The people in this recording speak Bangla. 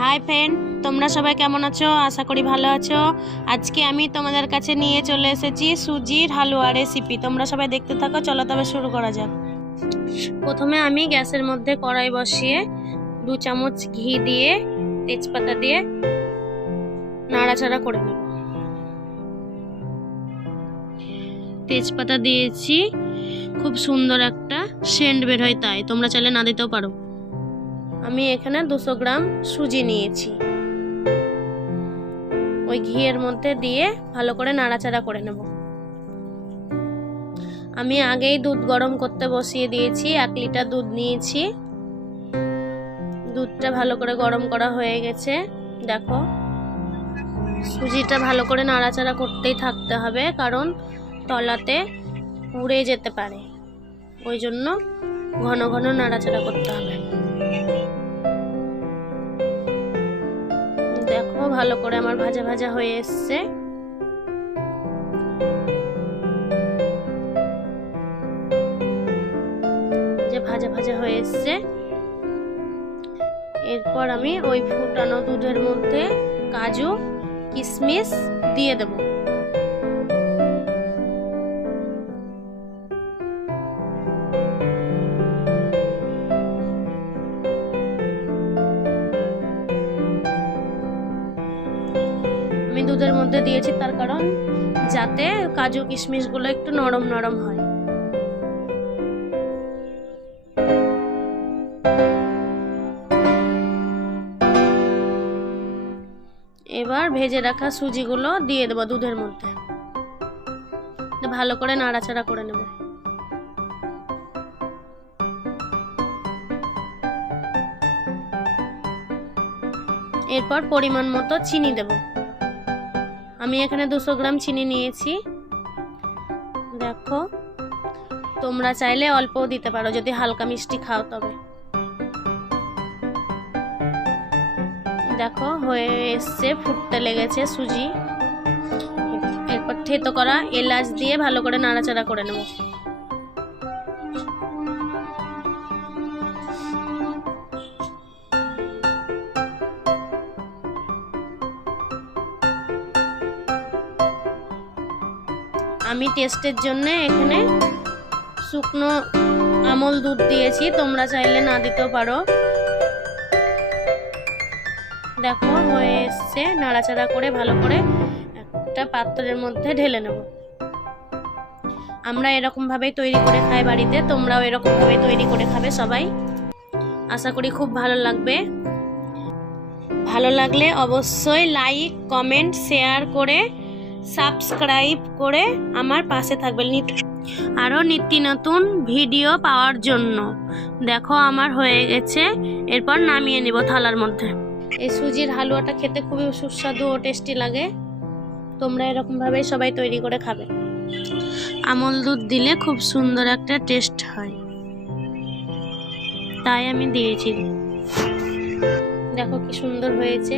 হাই ফ্রেন্ড, তোমরা সবাই কেমন আছো? আশা করি ভালো আছো। আজকে আমি তোমাদের কাছে নিয়ে চলে এসেছি সুজির হালুয়া রেসিপি। তোমরা সবাই দেখতে থাকো, চলো তবে শুরু করা যাক। প্রথমে আমি গ্যাসের মধ্যে কড়াই বসিয়ে 2 চামচ ঘি দিয়ে তেজপাতা দিয়ে নাড়াচাড়া করে নেব। তেজপাতা দিয়েছি, খুব সুন্দর একটা সেন্ট বের হয়, তাই তোমরা চাইলে না দিতেও পারো। আমি এখানে 200 গ্রাম সুজি নিয়েছি, ওই ঘিয়ের মধ্যে দিয়ে ভালো করে নাড়াচাড়া করে নেব। আমি আগেই দুধ গরম করতে বসিয়ে দিয়েছি, 1 লিটার দুধ নিয়েছি। দুধটা ভালো করে গরম করা হয়ে গেছে। দেখো, সুজিটা ভালো করে নাড়াচাড়া করতেই থাকতে হবে, কারণ তলাতে পুড়ে যেতে পারে, ওই জন্য ঘন ঘন নাড়াচাড়া করতে হবে। দেখো, ভালো করে আমার ভাজা ভাজা হয়ে এসছে। যে ভাজা ভাজা হয়ে এসছে, এরপর আমি ওই ফুটানো দুধের মধ্যে কাজু কিশমিশ দিয়ে দেব। আমি দুধের মধ্যে দিয়েছি তার কারণ যাতে কাজু কিশমিশ গুলো একটু নরম নরম হয়। এবার ভেজে রাখা সুজিগুলো দিয়ে দেবো দুধের মধ্যে, ভালো করে নাড়াচাড়া করে নেব। এরপর পরিমাণ মতো চিনি দেব। আমি এখানে 200 গ্রাম চিনি নিয়েছি। দেখো, তোমরা চাইলে অল্পও দিতে পারো যদি হালকা মিষ্টি খাও তবে। দেখো, হয়ে এসছে, ফুটতে লেগেছে সুজি। এরপর থেতো করা এলাচ দিয়ে ভালো করে নাড়াচাড়া করে নেব। আমি টেস্টের জন্য এখানে শুকনো আমল দুধ দিয়েছি, তোমরা চাইলে না দিতেও পারো। দেখো, হয়ে এসছে, নাড়াচাড়া করে ভালো করে একটা পাত্রের মধ্যে ঢেলে নেব। আমরা এরকম ভাবেই তৈরি করে খাই বাড়িতে, তোমরাও এরকম ভাবেই তৈরি করে খাবে সবাই। আশা করি খুব ভালো লাগবে। ভালো লাগলে অবশ্যই লাইক, কমেন্ট, শেয়ার করে সাবস্ক্রাইব করে আমার পাশে থাকবেন আরও নিত্য নতুন ভিডিও পাওয়ার জন্য। দেখো, আমার হয়ে গেছে। এরপর নামিয়ে নেব থালার মধ্যে। এই সুজির হালুয়াটা খেতে খুবই সুস্বাদু ও টেস্টি লাগে। তোমরা এরকম ভাবে সবাই তৈরি করে খাবে। আমল দুধ দিলে খুব সুন্দর একটা টেস্ট হয়, তাই আমি দিয়েছি। দেখো কি সুন্দর হয়েছে।